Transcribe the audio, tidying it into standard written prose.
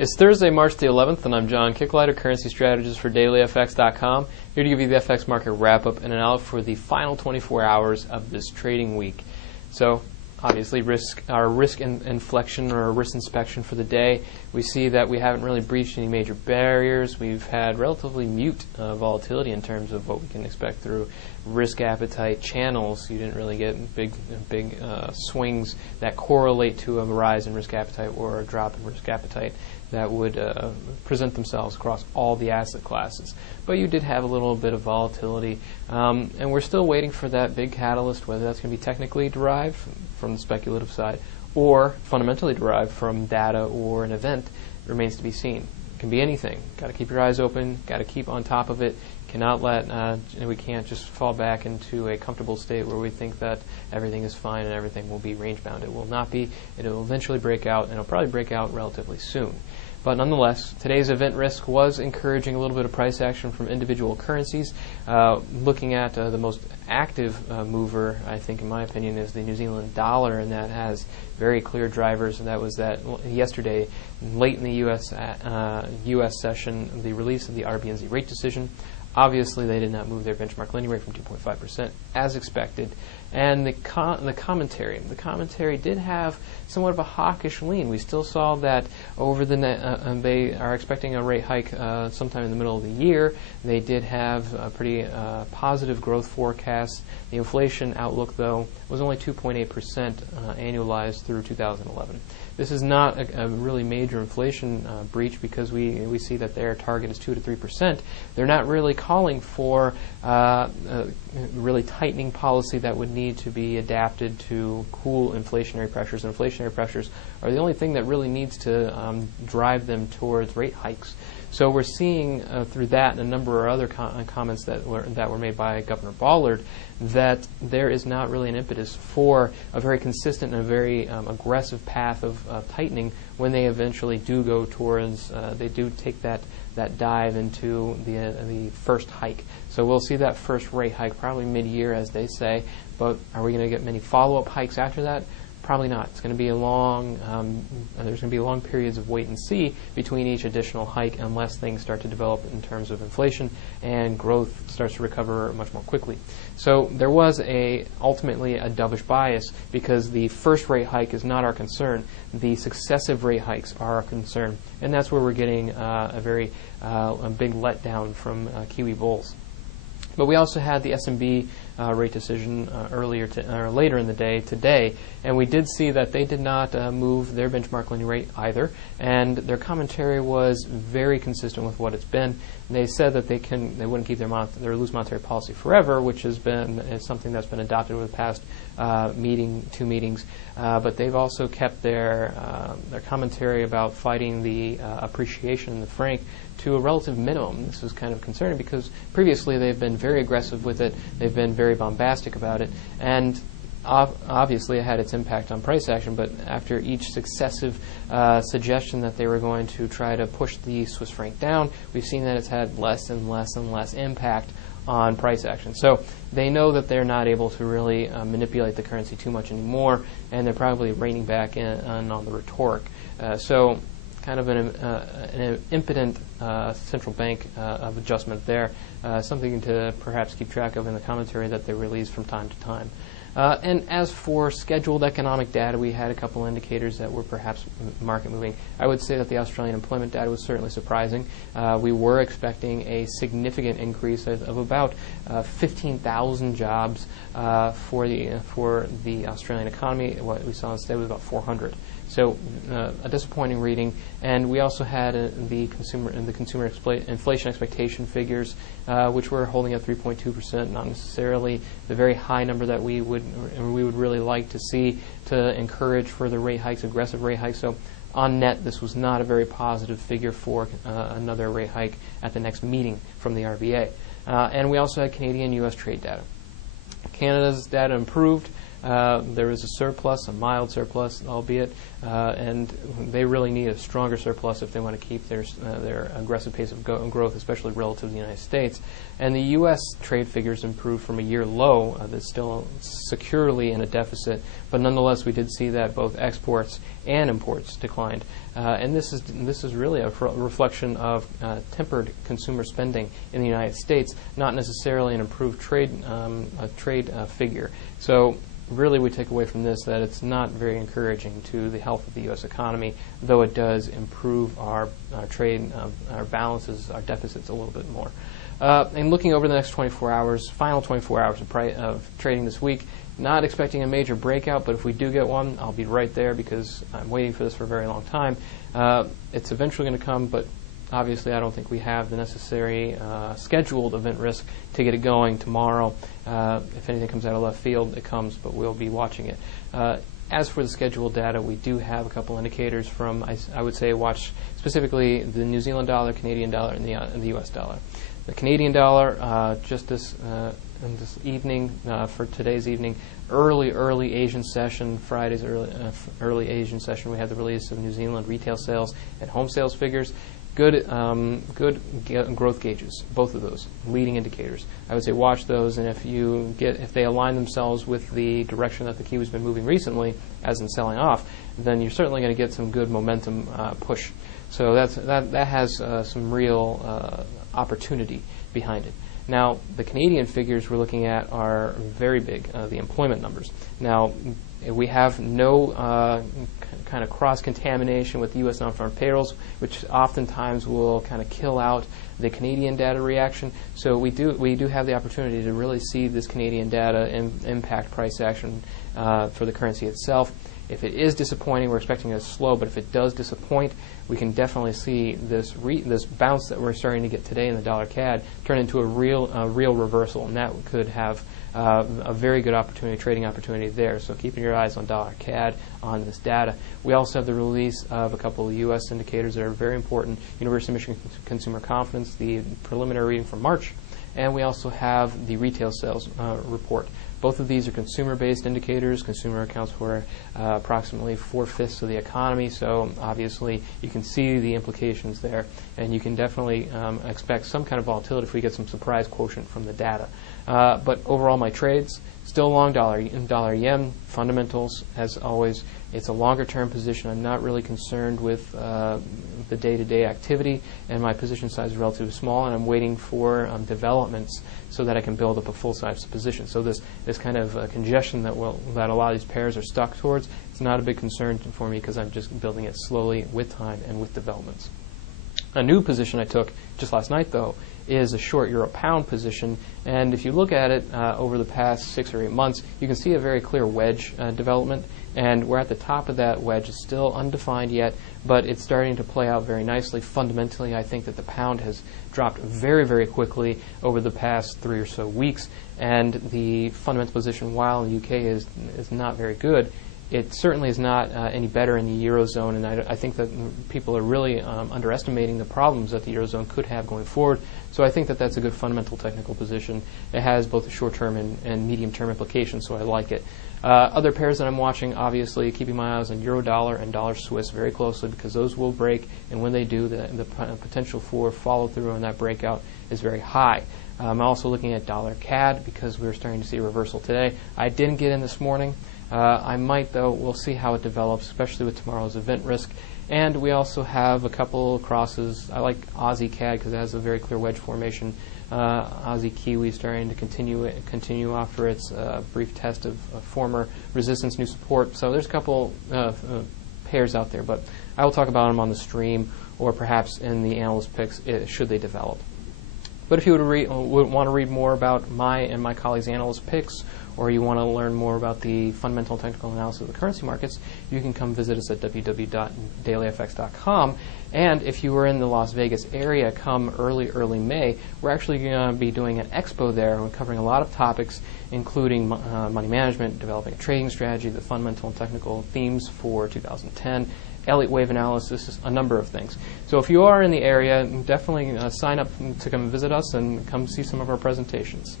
It's Thursday, March the 11th, and I'm John Kicklighter, currency strategist for DailyFX.com, here to give you the FX market wrap-up and an outlook for the final 24 hours of this trading week. So, obviously, our risk inflection or risk inspection for the day, we see that we haven't really breached any major barriers. We've had relatively mute volatility in terms of what we can expect through risk appetite channels. You didn't really get big swings that correlate to a rise in risk appetite or a drop in risk appetite that would present themselves across all the asset classes. But you did have a little bit of volatility, and we're still waiting for that big catalyst, whether that's going to be technically derived from the speculative side or fundamentally derived from data or an event. Remains to be seen. It can be anything. Got to keep your eyes open, got to keep on top of it. Cannot let, we can't just fall back into a comfortable state where we think that everything is fine and everything will be range bound. It will not be. It will eventually break out, and it'll probably break out relatively soon. But nonetheless, today's event risk was encouraging a little bit of price action from individual currencies. Looking at the most active mover, I think, in my opinion, is the New Zealand dollar, and that has very clear drivers. And that was that yesterday, late in the U.S. session, the release of the RBNZ rate decision. Obviously, they did not move their benchmark lending rate from 2.5% as expected. And the commentary did have somewhat of a hawkish lean. We still saw that over the they are expecting a rate hike sometime in the middle of the year. They did have a pretty positive growth forecast. The inflation outlook, though, was only 2.8% annualized through 2011. This is not a really major inflation breach because we see that their target is 2 to 3%. They're not really calling for really tightening policy that would need to be adapted to cool inflationary pressures. And inflationary pressures are the only thing that really needs to drive them towards rate hikes. So we're seeing through that and a number of other comments that were made by Governor Ballard that there is not really an impetus for a very consistent and a very aggressive path of tightening when they eventually do go towards, they do take that dive into the first hike. So we'll see that first rate hike probably mid-year, as they say, but are we going to get many follow-up hikes after that? Probably not. It's going to be a long, there's going to be long periods of wait and see between each additional hike unless things start to develop in terms of inflation and growth starts to recover much more quickly. So there was ultimately a dovish bias because the first rate hike is not our concern. The successive rate hikes are our concern. And that's where we're getting a big letdown from Kiwi bulls. But we also had the S&B rate decision later in the day today, and we did see that they did not move their benchmark lending rate either, and their commentary was very consistent with what it's been. They said that they wouldn't keep their loose monetary policy forever, which is something that's been adopted over the past two meetings, but they've also kept their commentary about fighting the appreciation in the franc to a relative minimum. This is kind of concerning because previously they've been very aggressive with it, they've been very bombastic about it, and obviously it had its impact on price action, but after each successive suggestion that they were going to try to push the Swiss franc down, we've seen that it's had less and less and less impact on price action. So they know that they're not able to really manipulate the currency too much anymore, and they're probably reining back in on the rhetoric. So kind of an impotent central bank of adjustment there, something to perhaps keep track of in the commentary that they release from time to time. And as for scheduled economic data, we had a couple indicators that were perhaps market moving. I would say that the Australian employment data was certainly surprising. We were expecting a significant increase of about 15,000 jobs for the Australian economy. What we saw instead was about 400. So a disappointing reading. And we also had the consumer inflation expectation figures, which were holding at 3.2%, not necessarily the very high number that we would really like to see to encourage further rate hikes, aggressive rate hikes. So on net, this was not a very positive figure for another rate hike at the next meeting from the RBA. And we also had Canadian-U.S. trade data. Canada's data improved. There is a surplus, a mild surplus, albeit, and they really need a stronger surplus if they want to keep their aggressive pace of growth, especially relative to the United States. And the U.S. trade figures improved from a year low. That's still securely in a deficit, but nonetheless, we did see that both exports and imports declined. And this is really a reflection of tempered consumer spending in the United States, not necessarily an improved trade figure. So really we take away from this that it's not very encouraging to the health of the U.S. economy, though it does improve our trade, our balances, our deficits a little bit more. And looking over the next 24 hours, final 24 hours of trading this week, not expecting a major breakout, but if we do get one, I'll be right there because I'm waiting for this for a very long time. It's eventually going to come, but obviously I don't think we have the necessary scheduled event risk to get it going tomorrow. If anything comes out of left field, it comes, but we'll be watching it. As for the scheduled data, we do have a couple indicators from, I would say, watch specifically the New Zealand dollar, Canadian dollar, and the U.S. dollar. The Canadian dollar, just this evening, for today's evening, early Asian session, Friday's early Asian session, we had the release of New Zealand retail sales and home sales figures. Good growth gauges, both of those leading indicators. I would say watch those, and if they align themselves with the direction that the Kiwi's been moving recently, as in selling off, then you're certainly going to get some good momentum push. So that has some real opportunity behind it. Now, the Canadian figures we're looking at are very big, the employment numbers. Now, we have no kind of cross-contamination with U.S. non-farm payrolls, which oftentimes will kind of kill out the Canadian data reaction. So we do have the opportunity to really see this Canadian data impact price action for the currency itself. If it is disappointing, we're expecting it to slow, but if it does disappoint, we can definitely see this bounce that we're starting to get today in the dollar CAD turn into a real reversal, and that could have a very good trading opportunity there. So keeping your eyes on dollar CAD on this data. We also have the release of a couple of U.S. indicators that are very important. University of Michigan Consumer Confidence, the preliminary reading from March, and we also have the retail sales report. Both of these are consumer-based indicators. Consumer accounts for approximately 4/5 of the economy, so obviously you can see the implications there, and you can definitely expect some kind of volatility if we get some surprise quotient from the data. But overall, my trades, still long dollar-yen, fundamentals, as always. It's a longer-term position. I'm not really concerned with the day-to-day activity, and my position size is relatively small, and I'm waiting for developments so that I can build up a full-size position. So this kind of congestion that a lot of these pairs are stuck towards, it's not a big concern for me because I'm just building it slowly with time and with developments. A new position I took just last night, though, is a short euro-pound position, and if you look at it over the past 6 or 8 months, you can see a very clear wedge development, and we're at the top of that wedge. It's still undefined yet, but it's starting to play out very nicely. Fundamentally, I think that the pound has dropped very, very quickly over the past 3 or so weeks, and the fundamental position, while in the UK is not very good, it certainly is not any better in the Eurozone, and I think that people are really underestimating the problems that the Eurozone could have going forward. So I think that that's a good fundamental technical position. It has both a short-term and medium-term implications, so I like it. Other pairs that I'm watching, obviously, keeping my eyes on Euro-Dollar and Dollar-Swiss very closely because those will break, and when they do, the potential for follow-through on that breakout is very high. I'm also looking at Dollar-CAD because we're starting to see a reversal today. I didn't get in this morning. I might, though. We'll see how it develops, especially with tomorrow's event risk. And we also have a couple crosses. I like Aussie CAD because it has a very clear wedge formation. Aussie Kiwi starting to continue after its brief test of former resistance, new support. So there's a couple pairs out there, but I will talk about them on the stream or perhaps in the analyst picks should they develop. But if you would want to read more about my and my colleagues' analyst picks, or you want to learn more about the fundamental and technical analysis of the currency markets, you can come visit us at www.dailyfx.com. And if you were in the Las Vegas area come early May, we're actually going to be doing an expo there. We're covering a lot of topics, including money management, developing a trading strategy, the fundamental and technical themes for 2010, Elliott wave analysis, a number of things. So if you are in the area, definitely sign up to come visit us and come see some of our presentations.